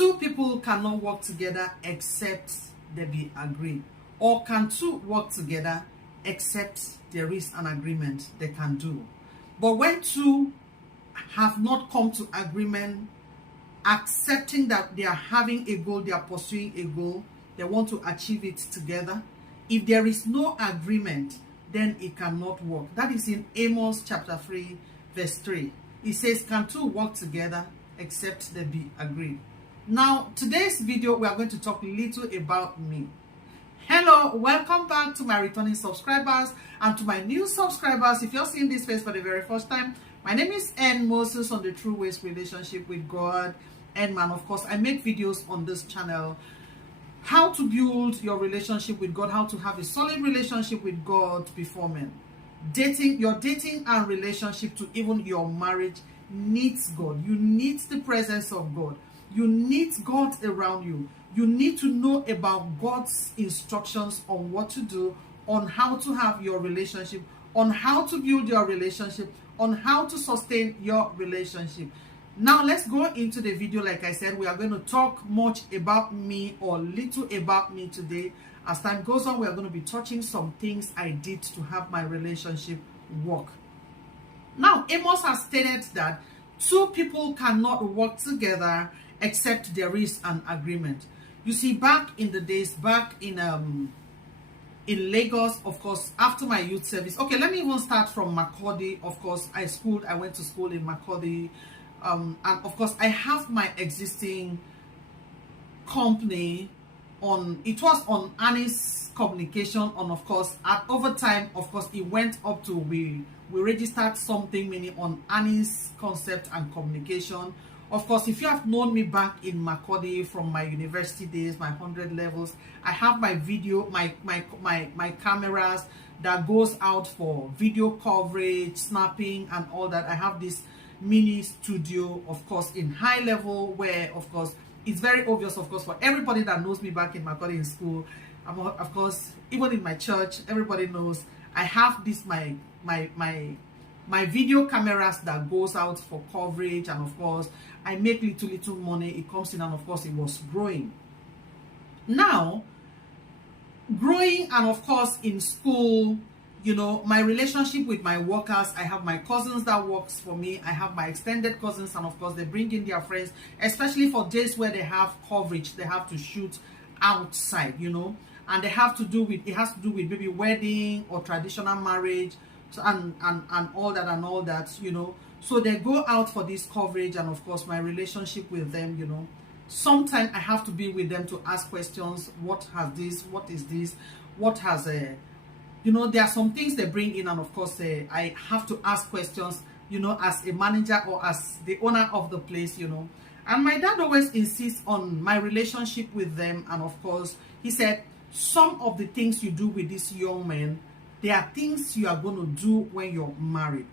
Two people cannot work together except they be agreed. Or can two work together except there is an agreement they can do? But when two have not come to agreement, accepting that they are having a goal, they are pursuing a goal, they want to achieve it together, if there is no agreement, then it cannot work. That is in Amos chapter 3, verse 3. It says, can two work together except they be agreed? Now, today's video, we are going to talk a little about me. Hello, welcome back to my returning subscribers and to my new subscribers. If you're seeing this face for the very first time, my name is Amos on the True Ways Relationship with God. And man, of course, I make videos on this channel. How to build your relationship with God, how to have a solid relationship with God before men. Your dating and relationship to even your marriage needs God. You need the presence of God. You need God around you. You need to know about God's instructions on what to do, on how to have your relationship, on how to build your relationship, on how to sustain your relationship. Now let's go into the video. Like I said, we are going to talk much about me or little about me today. As time goes on, we are going to be touching some things I did to have my relationship work. Now, Amos has stated that two people cannot work together except there is an agreement. You see, back in the days, back in Lagos, of course, after my youth service. Okay, let me even start from Makurdi. Of course, I went to school in Makurdi. And of course, I have my existing company it was on Annie's communication, and of course, over time, of course, it went up to we registered something, meaning on Annie's concept and communication. Of course, if you have known me back in Makurdi from my university days, my 100 levels, I have my video, my cameras that goes out for video coverage, snapping, and all that. I have this mini studio, of course, in high level, where, of course, it's very obvious, of course, for everybody that knows me back in Makurdi in school. Of course, even in my church, everybody knows I have this my video cameras that goes out for coverage, and of course I make little money. It comes in, and of course it was growing. Now, growing, and of course in school, you know, my relationship with my workers, I have my cousins that works for me, I have my extended cousins, and of course they bring in their friends, especially for days where they have coverage, they have to shoot outside, you know, and it has to do with maybe wedding or traditional marriage, so, and all that, you know. So they go out for this coverage, and of course my relationship with them, you know, sometimes I have to be with them to ask questions. What has this? What is this? What has you know, there are some things they bring in, and of course I have to ask questions, you know, as a manager or as the owner of the place, you know. And my dad always insists on my relationship with them, and of course he said, some of the things you do with these young men, there are things you are going to do when you're married.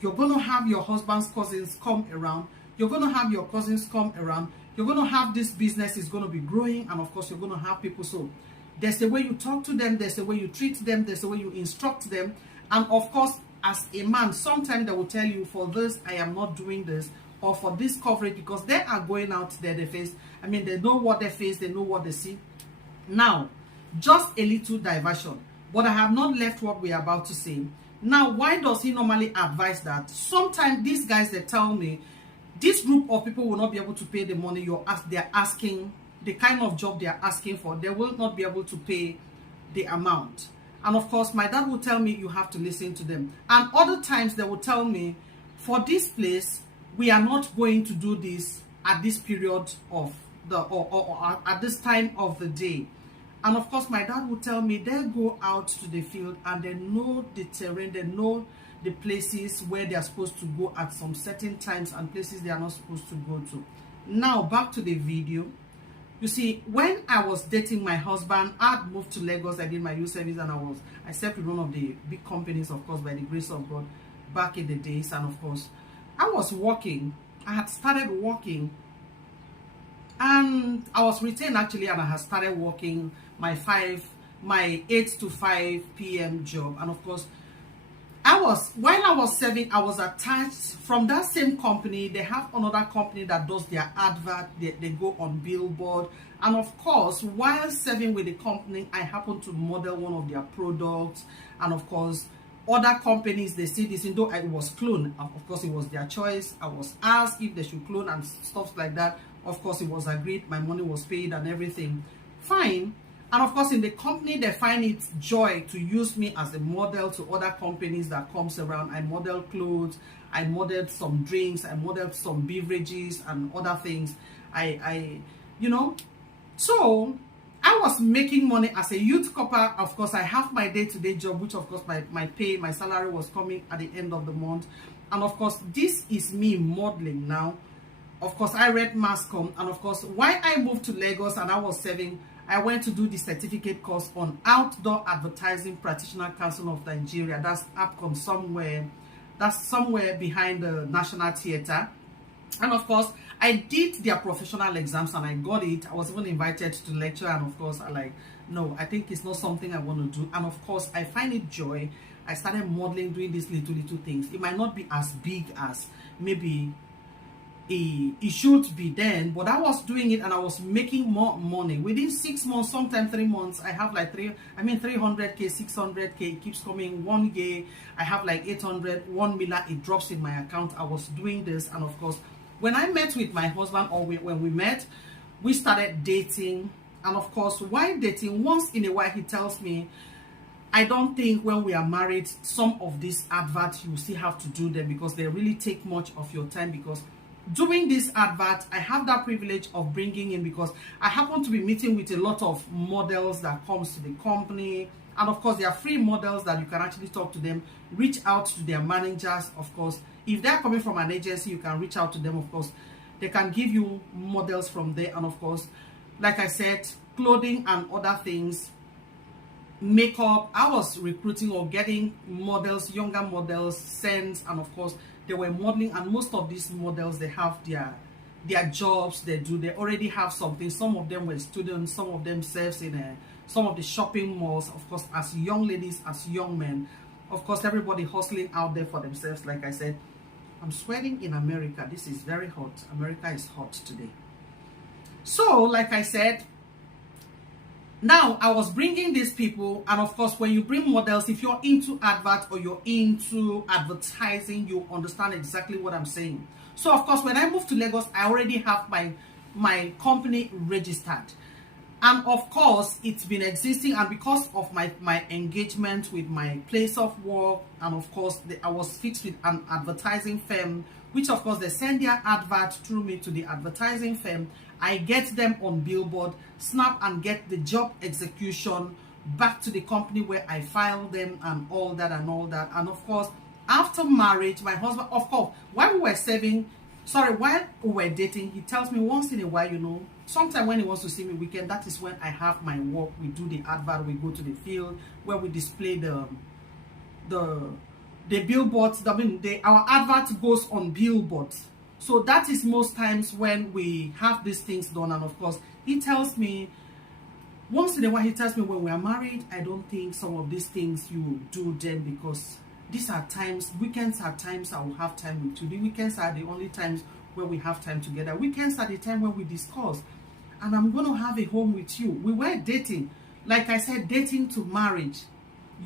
You're going to have your husband's cousins come around. You're going to have your cousins come around. You're going to have this business is going to be growing, and of course you're going to have people. So there's a way you talk to them, there's a way you treat them, there's a way you instruct them. And of course, as a man, sometimes they will tell you, for this, I am not doing this, or for this coverage, because they are going out there, they face, I mean, they know what they face, they know what they see. Now, just a little diversion, but I have not left what we are about to say. Now, why does he normally advise that? Sometimes these guys, they tell me, this group of people will not be able to pay the money they're asking, the kind of job they are asking for. They will not be able to pay the amount. And of course, my dad will tell me, you have to listen to them. And other times they will tell me, for this place, we are not going to do this at this period of or at this time of the day. And of course, my dad will tell me, they go out to the field and they know the terrain, they know the places where they are supposed to go at some certain times and places they are not supposed to go to. Now, back to the video. You see, when I was dating my husband, I had moved to Lagos. I did my youth service, and I served with one of the big companies, of course, by the grace of God, back in the days. And of course, I was working. I had started working, and I was retained actually, and I had started working my 8 to 5 p.m. job. And of course, I while I was serving, I was attached from that same company. They have another company that does their advert. They go on billboard. And of course, while serving with the company, I happened to model one of their products. And of course, other companies, they see this, though it was cloned. Of course, it was their choice. I was asked if they should clone and stuff like that. Of course, it was agreed. My money was paid and everything. Fine. And of course, in the company, they find it joy to use me as a model to other companies that comes around. I model clothes, I modeled some drinks, I modeled some beverages and other things. So I was making money as a youth corper. Of course, I have my day-to-day job, which of course my pay, my salary was coming at the end of the month. And of course, this is me modeling now. Of course, I read mass comm, and of course, why I moved to Lagos and I was serving, I went to do the certificate course on Outdoor Advertising Practitioner Council of Nigeria. That's APCOM somewhere. That's somewhere behind the National Theatre. And of course, I did their professional exams and I got it. I was even invited to lecture, and of course, no, I think it's not something I want to do. And of course, I find it joy. I started modeling, doing these little things. It might not be as big as maybe it should be then, but I was doing it and I was making more money within 6 months, sometimes 3 months. I have like 300k, 600k. It keeps coming. 1 year I have like 800, 1 million. It drops in my account. I was doing this, and of course, when I met with my husband, or when we met, we started dating. And of course, while dating, once in a while he tells me, I don't think when we are married, some of these adverts you still have to do them because they really take much of your time. Because doing this advert, I have that privilege of bringing in, because I happen to be meeting with a lot of models that comes to the company. And of course, there are free models that you can actually talk to them, reach out to their managers. Of course, if they're coming from an agency, you can reach out to them. Of course, they can give you models from there. And of course, like I said, clothing and other things, makeup. I was recruiting or getting models, younger models, scents, and of course, they were modeling. And most of these models, they have their jobs. They already have something. Some of them were students. Some of them serves in some of the shopping malls. Of course, as young ladies, as young men, of course, everybody hustling out there for themselves. Like I said, I'm sweating in America. This is very hot. America is hot today. So, like I said, now I was bringing these people, and of course, when you bring models, if you're into advert or you're into advertising, you understand exactly what I'm saying. So of course, when I moved to Lagos, I already have my company registered. And of course, it's been existing, and because of my engagement with my place of work, and of course, I was fixed with an advertising firm, which of course, they send their advert through me to the advertising firm. I get them on billboard, snap and get the job execution back to the company where I file them and all that. And of course, after marriage, my husband, of course, while we were dating, he tells me once in a while, sometime when he wants to see me weekend, that is when I have my work. We do the advert, we go to the field where we display the billboards. Our advert goes on billboards. So that is most times when we have these things done. And of course, he tells me, once in a while, he tells me, when we are married, I don't think some of these things you do then, because these are times, weekends are times I will have time with you. The weekends are the only times where we have time together. Weekends are the time when we discuss. And I'm going to have a home with you. We were dating. Like I said, dating to marriage,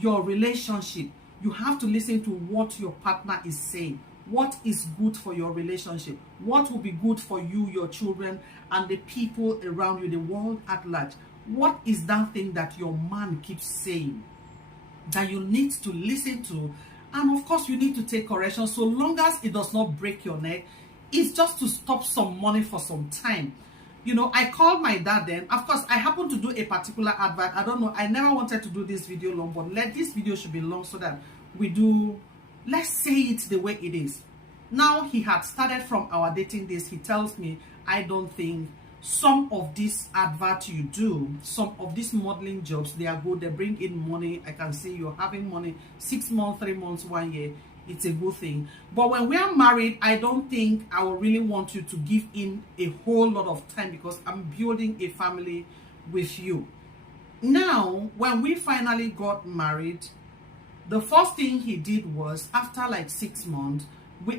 your relationship. You have to listen to what your partner is saying. What is good for your relationship? What will be good for you, your children, and the people around you, the world at large? What is that thing that your man keeps saying that you need to listen to? And of course, you need to take correction, so long as it does not break your neck. It's just to stop some money for some time. I called my dad then. Of course, I happen to do a particular advert. I don't know. I never wanted to do this video long, but this video should be long so that we do, let's say it the way it is. Now, he had started from our dating days. He tells me, I don't think some of these adverts you do, some of these modeling jobs, they are good. They bring in money. I can see you're having money 6 months, 3 months, 1 year. It's a good thing. But when we are married, I don't think I will really want you to give in a whole lot of time, because I'm building a family with you. Now, when we finally got married, The first thing he did was, after like 6 months,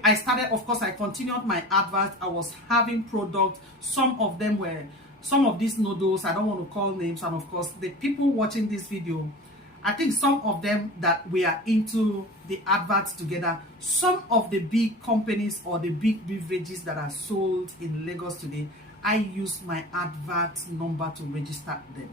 I started, of course, I continued my advert. I was having products. Some of them were, some of these noodles, I don't want to call names. And of course, the people watching this video, I think some of them that we are into the adverts together, some of the big companies or the big beverages that are sold in Lagos today, I use my advert number to register them.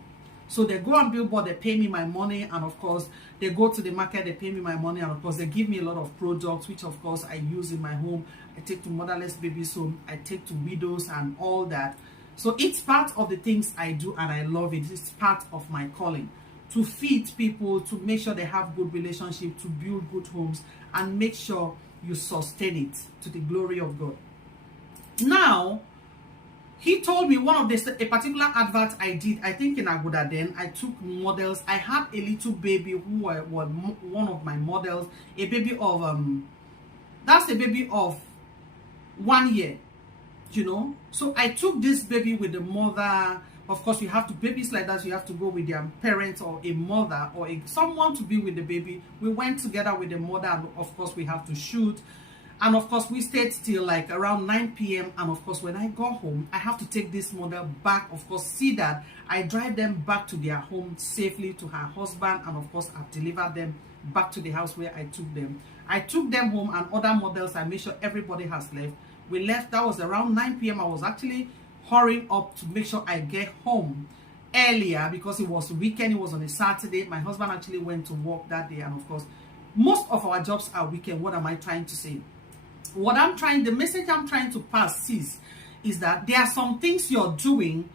So they go on billboard, they pay me my money, and of course they go to the market, they pay me my money, and of course they give me a lot of products, which of course I use in my home. I take to motherless babies home, I take to widows and all that. So it's part of the things I do, and I love it. It's part of my calling, to feed people, to make sure they have good relationship, to build good homes, and make sure you sustain it to the glory of God. Now, he told me one of a particular advert I did, I think in Aguda then, I took models. I had a little baby who was one of my models, a baby of, that's a baby of 1 year, you know. So I took this baby with the mother. Of course, you have to, babies like that, you have to go with their parents or a mother or someone to be with the baby. We went together with the mother, and of course, we have to shoot. And of course, we stayed till like around 9 p.m. And of course, when I got home, I have to take this mother back. Of course, see that I drive them back to their home safely, to her husband. And of course, I've delivered them back to the house where I took them. I took them home, and other models, I made sure everybody has left. We left, that was around 9 p.m. I was actually hurrying up to make sure I get home earlier because it was weekend, it was on a Saturday. My husband actually went to work that day. And of course, most of our jobs are weekend. What am I trying to say? The message I'm trying to pass is that there are some things you're doing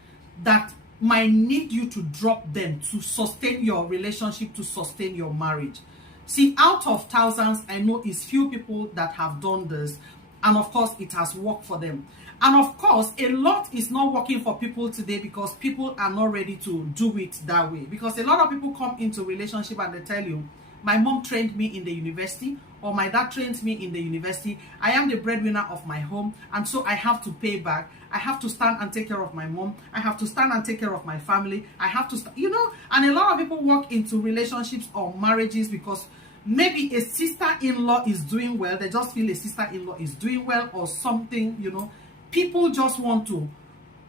that might need you to drop them to sustain your relationship, to sustain your marriage. See, out of thousands, I know it's few people that have done this, and of course it has worked for them. And of course, a lot is not working for people today because people are not ready to do it that way. Because a lot of people come into relationship and they tell you, my mom trained me in the university, or my dad trained me in the university. I am the breadwinner of my home, and so I have to pay back. I have to stand and take care of my mom. I have to stand and take care of my family. I have to, you know, and a lot of people walk into relationships or marriages because maybe a sister-in-law is doing well. They just feel a sister-in-law is doing well or something, you know. People just want to,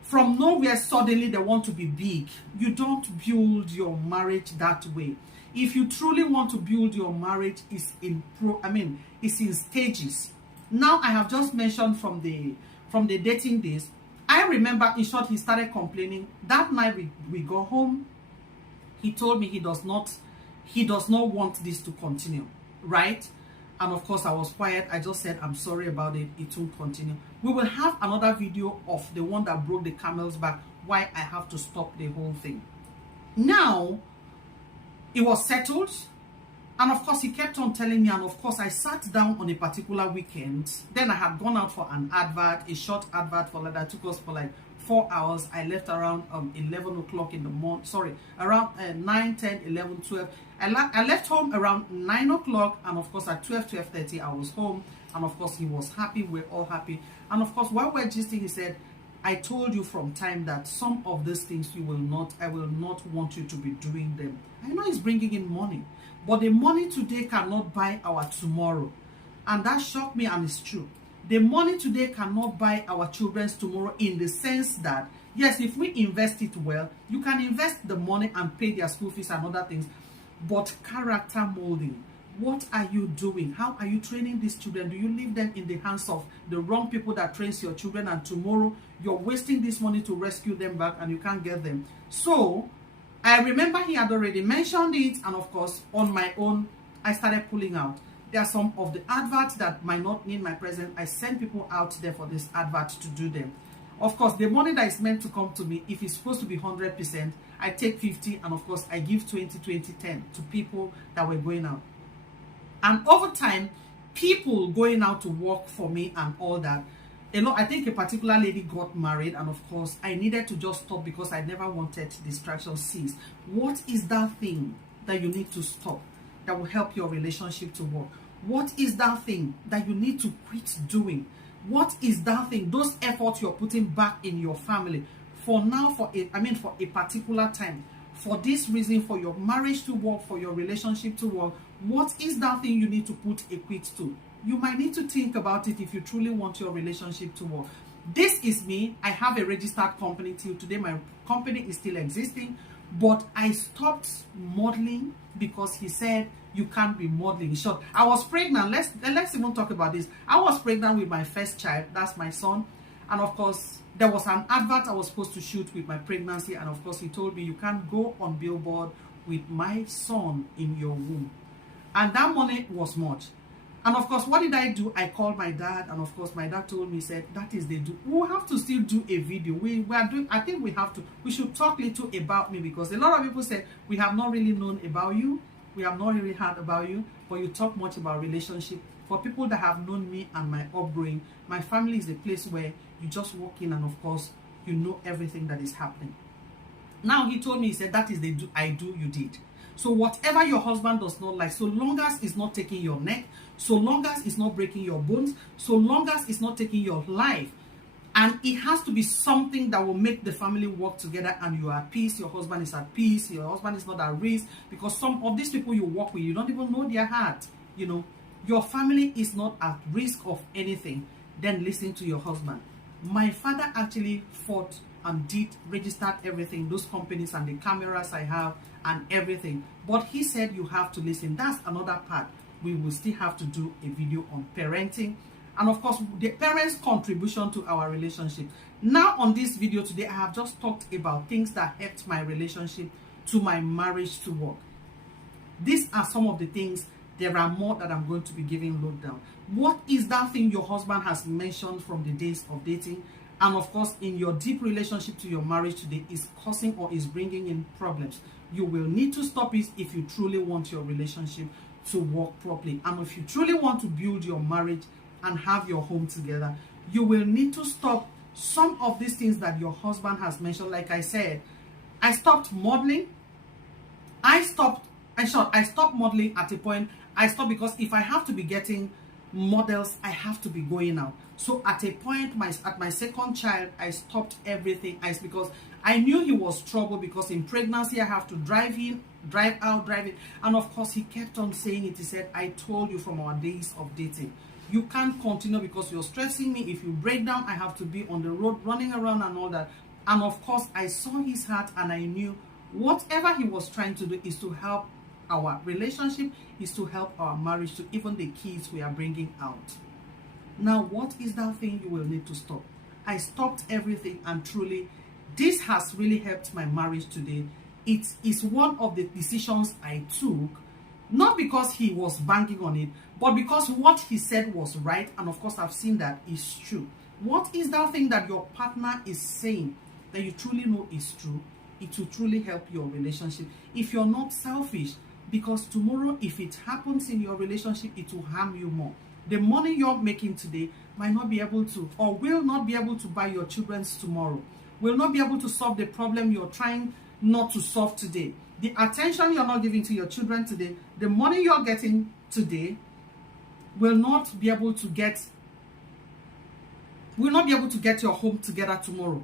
from nowhere, suddenly they want to be big. You don't build your marriage that way. If you truly want to build your marriage, it's in stages. Now, I have just mentioned from the dating days. I remember, in short, he started complaining. That night we go home. He told me he does not want this to continue, right? And of course, I was quiet. I just said, I'm sorry about it. It won't continue. We will have another video of the one that broke the camel's back, why I have to stop the whole thing. Now, it was settled. And of course, he kept on telling me. And of course, I sat down on a particular weekend. Then I had gone out for an advert, a short advert for that took us for like 4 hours. I left around 11 o'clock in the morning. Sorry, around 9, 10, 11, 12. I left home around 9 o'clock. And of course, at 12:30, I was home. And of course, he was happy. We're all happy. And of course, while we're gisting, he said, I told you from time that some of these things I will not want you to be doing them. I know it's bringing in money, but the money today cannot buy our tomorrow. And that shocked me, and it's true. The money today cannot buy our children's tomorrow, in the sense that, yes, if we invest it well, you can invest the money and pay their school fees and other things. But character molding, what are you doing? How are you training these children? Do you leave them in the hands of the wrong people that trains your children, and tomorrow you're wasting this money to rescue them back and you can't get them? So I remember he had already mentioned it, and of course, on my own, I started pulling out. There are some of the adverts that might not need my presence. I send people out there for this advert to do them. Of course, the money that is meant to come to me, if it's supposed to be 100%, I take 50, and of course, I give 20, 20, 10 to people that were going out. And over time, people going out to work for me and all that, I think a particular lady got married, and of course, I needed to just stop because I never wanted distractions cease. What is that thing that you need to stop that will help your relationship to work? What is that thing that you need to quit doing? What is that thing, those efforts you're putting back in your family for now, for a particular time, for this reason, for your marriage to work, for your relationship to work? What is that thing you need to put a quit to? You might need to think about it if you truly want your relationship to work. This is me. I have a registered company till today. My company is still existing, but I stopped modeling because he said you can't be modeling. In short, I was pregnant. Let's even talk about this. I was pregnant with my first child. That's my son. And of course, there was an advert I was supposed to shoot with my pregnancy. And of course, he told me you can't go on billboard with my son in your womb. And that money was much. And of course, what did I do? I called my dad, and of course, my dad told me, said, that is the do. We'll have to still do a video. We are doing, I think we should talk little about me, because a lot of people said, we have not really known about you. We have not really heard about you, but you talk much about relationship. For people that have known me and my upbringing, my family is a place where you just walk in and of course, you know everything that is happening. Now he told me, he said, that is the do, I do, you did. So whatever your husband does not like, so long as it's not taking your neck, so long as it's not breaking your bones, so long as it's not taking your life, and it has to be something that will make the family work together and you are at peace, your husband is at peace, your husband is not at risk, because some of these people you work with, you don't even know their heart, you know, your family is not at risk of anything, then listen to your husband. My father actually fought and did registered everything, those companies and the cameras I have and everything, but he said you have to listen. That's another part. We will still have to do a video on parenting and of course the parents' contribution to our relationship. Now on this video today, I have just talked about things that helped my relationship to my marriage to work. These are some of the things. There are more that I'm going to be giving lowdown. What is that thing your husband has mentioned from the days of dating, and of course in your deep relationship to your marriage today, is causing or is bringing in problems? You will need to stop it if you truly want your relationship to work properly, and if you truly want to build your marriage and have your home together, you will need to stop some of these things that your husband has mentioned. Like I said, I stopped modeling. I stopped modeling at a point. I stopped because if I have to be getting models, I have to be going out. So at a point, at my second child, I stopped everything. Because I knew he was trouble, because in pregnancy I have to drive in, drive out, drive in. And of course he kept on saying it. He said, I told you from our days of dating, you can't continue because you're stressing me. If you break down, I have to be on the road running around and all that. And of course I saw his heart, and I knew whatever he was trying to do is to help our relationship, is to help our marriage, to even the kids we are bringing out. Now, what is that thing you will need to stop? I stopped everything, and truly, this has really helped my marriage today. It is one of the decisions I took, not because he was banking on it, but because what he said was right, and of course, I've seen that is true. What is that thing that your partner is saying that you truly know is true? It will truly help your relationship if you're not selfish. Because tomorrow, if it happens in your relationship, it will harm you more. The money you're making today might not be able to, or will not be able to buy your children's tomorrow. Will not be able to solve the problem you're trying not to solve today. The attention you're not giving to your children today, the money you're getting today, will not be able to get your home together tomorrow.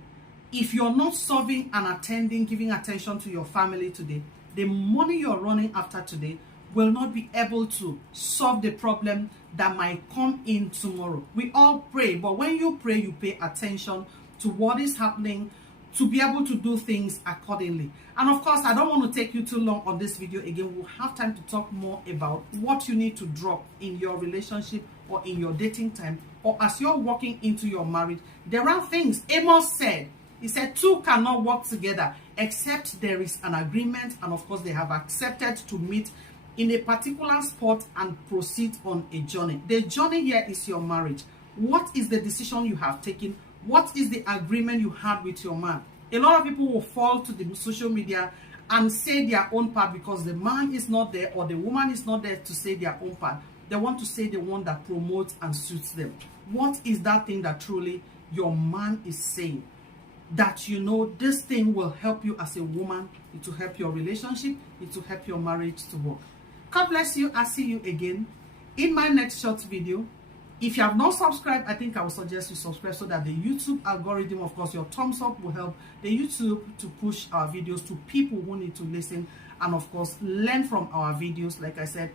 If you're not solving and attending, giving attention to your family today, the money you're running after today will not be able to solve the problem that might come in tomorrow. We all pray, but when you pray, you pay attention to what is happening to be able to do things accordingly. And of course, I don't want to take you too long on this video. Again, we'll have time to talk more about what you need to drop in your relationship or in your dating time, or as you're walking into your marriage. There are things Amos said. He said, two cannot work together except there is an agreement, and of course they have accepted to meet in a particular spot and proceed on a journey. The journey here is your marriage. What is the decision you have taken? What is the agreement you had with your man? A lot of people will fall to the social media and say their own part because the man is not there or the woman is not there to say their own part. They want to say the one that promotes and suits them. What is that thing that truly your man is saying? That you know this thing will help you as a woman, it will help your relationship, it will help your marriage to work. God bless you. I'll see you again in my next short video. If you have not subscribed, I think I would suggest you subscribe so that the YouTube algorithm, of course, your thumbs up will help the YouTube to push our videos to people who need to listen and, of course, learn from our videos. Like I said,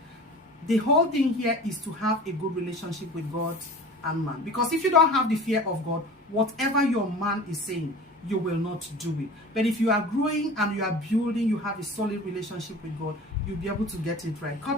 The whole thing here is to have a good relationship with God and man. Because if you don't have the fear of God, whatever your man is saying, you will not do it. But if you are growing and you are building, you have a solid relationship with God, you'll be able to get it right. God